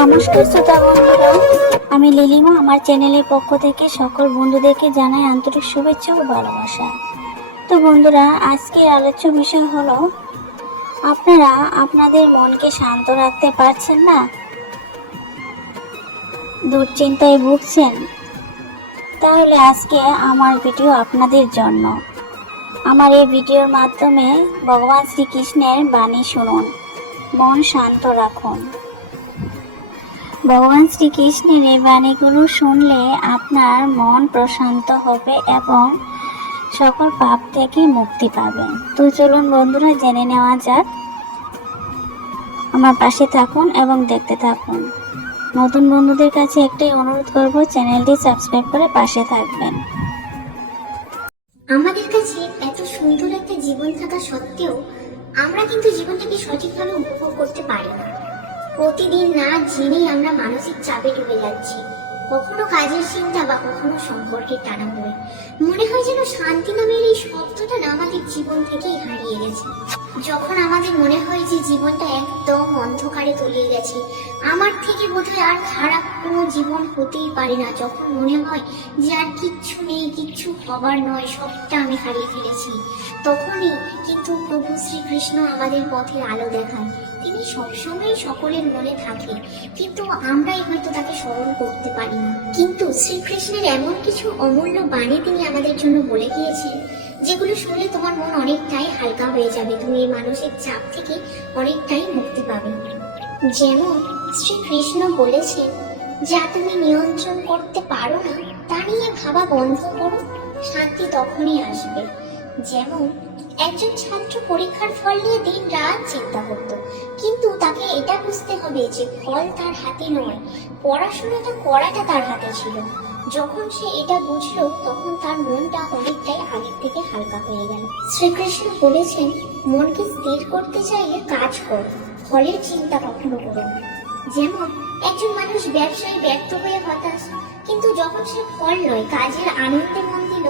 নমস্কার শ্রোতা বন্ধুরা, আমি লিলিমা। আমার চ্যানেলের পক্ষ থেকে সকল বন্ধুদেরকে জানাই আন্তরিক শুভেচ্ছা ও ভালোবাসা। তো বন্ধুরা, আজকের আলোচ্য বিষয় হলো, আপনারা আপনাদের মনকে শান্ত রাখতে পারছেন না, দুশ্চিন্তায় ভুগছেন, তাহলে আজকে আমার ভিডিও আপনাদের জন্য। আমার এই ভিডিওর মাধ্যমে ভগবান শ্রীকৃষ্ণের বাণী শুনুন, মন শান্ত রাখুন। ভগবান শ্রীকৃষ্ণের এই বাণীগুলো শুনলে আপনার মন প্রশান্ত হবে এবং সকল পাপ থেকে মুক্তি পাবেন। তো চলুন বন্ধুরা, জেনে নেওয়া যাক। আমার পাশে থাকুন এবং দেখতে থাকুন। নতুন বন্ধুদের কাছে একটাই অনুরোধ করব, চ্যানেলটি সাবস্ক্রাইব করে পাশে থাকবেন। আমাদের কাছে এত সুন্দর একটা জীবন থাকা সত্ত্বেও আমরা কিন্তু জীবনটাকে সঠিকভাবে উপভোগ করতে পারি না। প্রতিদিন না জেনেই আমরা মানসিক চাপে ডুবে যাচ্ছি, কখনো কাজের চিন্তা বা কখনো সম্পর্কের টানাপোড়েন। মনে হয় যেন শান্তি নামের এই শব্দটা না আমাদের জীবন থেকেই হারিয়ে গেছে। যখন আমাদের মনে হয় যে জীবনটা একদম অন্ধকারে তলিয়ে গেছে, আমার থেকে বোধহয় আর খারাপ কোনো জীবন হতেই পারে না, যখন মনে হয় যে আর কিচ্ছু নেই, কিচ্ছু হবার নয়, সবটা আমি হারিয়ে ফেলেছি, তখনই কিন্তু প্রভু শ্রীকৃষ্ণ আমাদের পথের আলো দেখান। তিনি সবসময় সকলের মনে থাকে, কিন্তু আমরাই হয়তো তাকে স্মরণ করতে পারি না। কিন্তু শ্রীকৃষ্ণের এমন কিছু অমূল্য বাণী তিনি আমাদের জন্য বলে গিয়েছেন, যেগুলো শুনলে তোমার মন অনেকটাই হালকা হয়ে যাবে, তুমি এই মানসিক চাপ থেকে অনেকটাই মুক্তি পাবে। যেমন শ্রীকৃষ্ণ বলেছেন, যা তুমি নিয়ন্ত্রণ করতে পারো না তা নিয়ে ভাবা বন্ধ করো, শান্তি তখনই আসবে। যেমন একজন ছাত্র পরীক্ষার ফল নিয়ে দিন রাত চিন্তা করত, কিন্তু তাকে এটা বুঝতে হবে যে ফল তার হাতে নয়, পড়াশোনাটা করাটা তার হাতে ছিল। যখন সে এটা বুঝলো, তখন তার মনটা অনেকটাই আগের থেকে হালকা হয়ে গেল। শ্রীকৃষ্ণ বলেছেন, মনকে স্থির করতে চাইলে কাজ করো, ফলের চিন্তা কখনো করো না। যেমন একজন মানুষ ব্যবসায় ব্যর্থ হয়ে হতাশ, কিন্তু যখন সে ফল নয় কাজের আনন্দে মন দিল,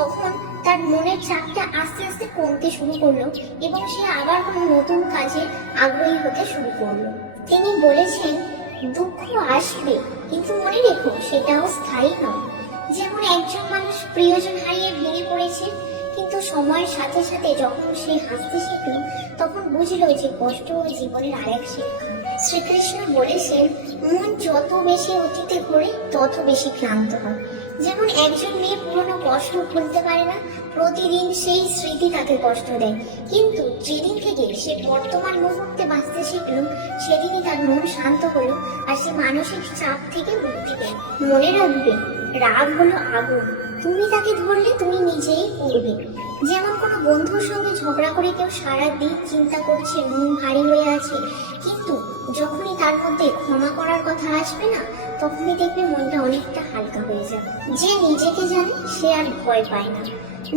তখন তার মনের চাপটা আস্তে আস্তে কমতে শুরু করলো এবং সে আবার কোনো নতুন কাজে আগ্রহী হতে শুরু করলো। তিনি বলেছেন, দুঃখ আসবে, কিন্তু মনে রেখো সেটাও স্থায়ী নয়। যেমন একজন মানুষ প্রিয়জন হারিয়ে ভেঙে পড়েছে, কিন্তু সময়ের সাথে সাথে যখন সে হাসতে শিখল, তখন বুঝলো যে কষ্ট জীবনের আরেক শিক্ষা। শ্রীকৃষ্ণ বলেছেন, মন যত বেশি অতীতে ঘোরে তত বেশি ক্লান্ত হয়। যেমন একজন মেয়ে পুরনো কষ্ট ভুলতে পারে না, প্রতিদিন সেই স্মৃতি তাকে কষ্ট দেয়, কিন্তু যেদিন থেকে সে বর্তমান মুহূর্তে বাঁচতে শিখলো, সেদিনই তার মন শান্ত হলো আর সে মানসিক চাপ থেকে মুক্তি পেল। মনে রাখবে, রাগ হলো আগুন, তুমি তাকে ধরলে তুমি নিজেই পড়বে। যেমন কোনো বন্ধুর সঙ্গে ঝগড়া করে কেউ সারা দিন চিন্তা করছে, মন ভারী হয়ে আছে, কিন্তু যখনই তার মধ্যে ক্ষমা করার কথা আসবে না, তখনই দেখবে মনটা অনেকটা হালকা হয়ে যাবে। যে নিজেকে জানে সে আর ভয় পায় না।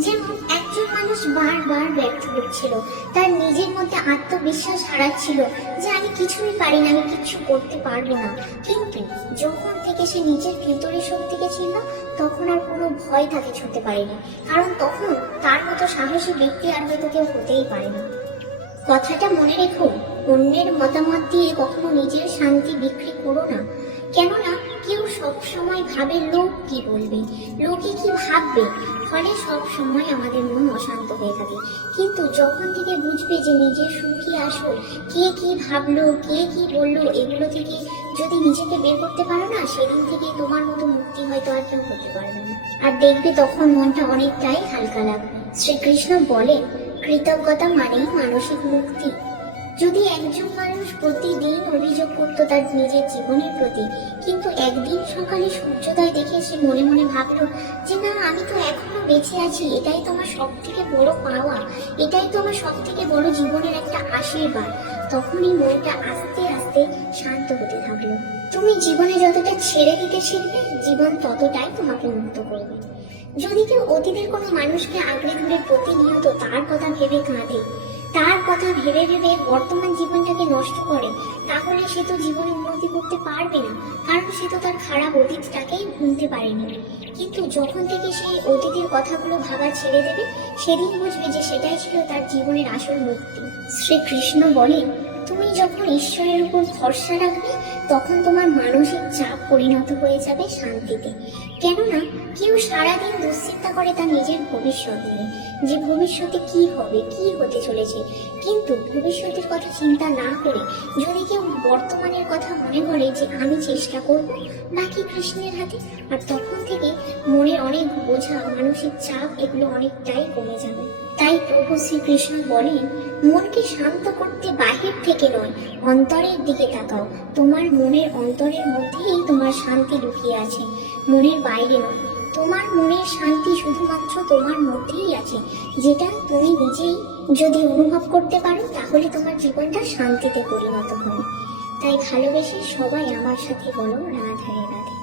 যেমন একজন মানুষ বারবার ব্যর্থ হচ্ছিল, তার নিজের মধ্যে আত্মবিশ্বাস হারাচ্ছিল যে আমি কিছুই পারি না, আমি কিছু করতে পারবো না, কিন্তু যখন থেকে সে নিজের ভিতরের শক্তিকে ছিল, তখন আর কোনো ভয় তাকে ছুঁতে পারেনি, কারণ তখন তার মতো সাহসী ব্যক্তি আর হয়তো কেউ হতেই পারে না। কথাটা মনে রেখো, অন্যের মতামত দিয়ে কখনো নিজের শান্তি বিক্রি করো না, কেননা কেউ সব সময় ভাবে লোক কি বলবে, লোকে কি ভাববে, ফলে সব সময় আমাদের মন অশান্ত হয়ে থাকে। কিন্তু যখন থেকে বুঝবে যে নিজের সুখী আসল, কে কি ভাবলো, কে কি বললো, এগুলো থেকে যদি নিজেকে বের করতে পারো না, সেদিন থেকে তোমার মতো মুক্তি হয়তো আর কেউ করতে পারবে না, আর দেখবে তখন মনটা অনেকটাই হালকা লাগবে। শ্রীকৃষ্ণ বলেন, কৃতজ্ঞতা মানেই মানসিক মুক্তি। যদি একজন মানুষ প্রতিদিন অভিযোগ করতো তার নিজের জীবনের প্রতি, কিন্তু একদিন সকালে সূর্যোদয় দেখে সে মনে মনে ভাবলো যে না, আমি তো এখনো বেঁচে আছি, এটাই তো আমার সব থেকে বড় পাওয়া, এটাই তো আমার সব থেকে বড় জীবনের একটা আশীর্বাদ, তখনই মনটা আস্তে আস্তে শান্ত হতে থাকলো। তুমি জীবনে যতটা ছেড়ে দিতে শিখবে, জীবন ততটাই তোমাকে মুক্ত করবে। যদি কেউ অতীতের কোনো মানুষকে আঁকড়ে ধরে প্রতিনিয়ত তার কথা ভেবে কাঁদে, তার কথা ভেবে ভেবে বর্তমান জীবনটাকে নষ্ট করে, তাহলে সে তো জীবনে উন্নতি করতে পারবে না, কারণ সে তো তার খারাপ অতীতটাকেই ভুলতে পারেনি। কিন্তু যখন থেকে সেই অতীতের কথাগুলো ভাবা ছেড়ে দেবে, সেদিন বুঝবে যে সেটাই ছিল তার জীবনের আসল মুক্তি। শ্রীকৃষ্ণ বলেন, তুমি যখন ঈশ্বরের উপর ভরসা রাখবে, তখন তোমার মানসিক চাপ পরিণত হয়ে যাবে শান্তিতে। কেননা কেউ সারাদিন দুশ্চিন্তা করে তার নিজের ভবিষ্যৎ নিয়ে, যে ভবিষ্যতে কি হবে, কি হতে চলেছে, কিন্তু ভবিষ্যতের কথা চিন্তা না করে যদি কেউ বর্তমানের কথা মনে করে যে আমি চেষ্টা করব, বাকি কৃষ্ণের হাতে, আর তখন থেকে মনের অনেক বোঝা, মানসিক চাপ এগুলো অনেকটাই কমে যাবে। তাই প্রভু শ্রীকৃষ্ণ বলেন, মনকে শান্ত করতে বাহির থেকে নয়, অন্তরের দিকে তাকাও। তোমার মনের অন্তরের মধ্যেই তোমার শান্তি লুকিয়ে আছে, মনের বাইরে নয়। তোমার মনের শান্তি শুধুমাত্র তোমার মধ্যেই আছে, যেটা তুমি নিজেই যদি অনুভব করতে পারো, তাহলে তোমার জীবনটা শান্তিতে পরিণত হবে। তাই ভালোবেসে সবাই আমার সাথে বলো রাধে রাধে।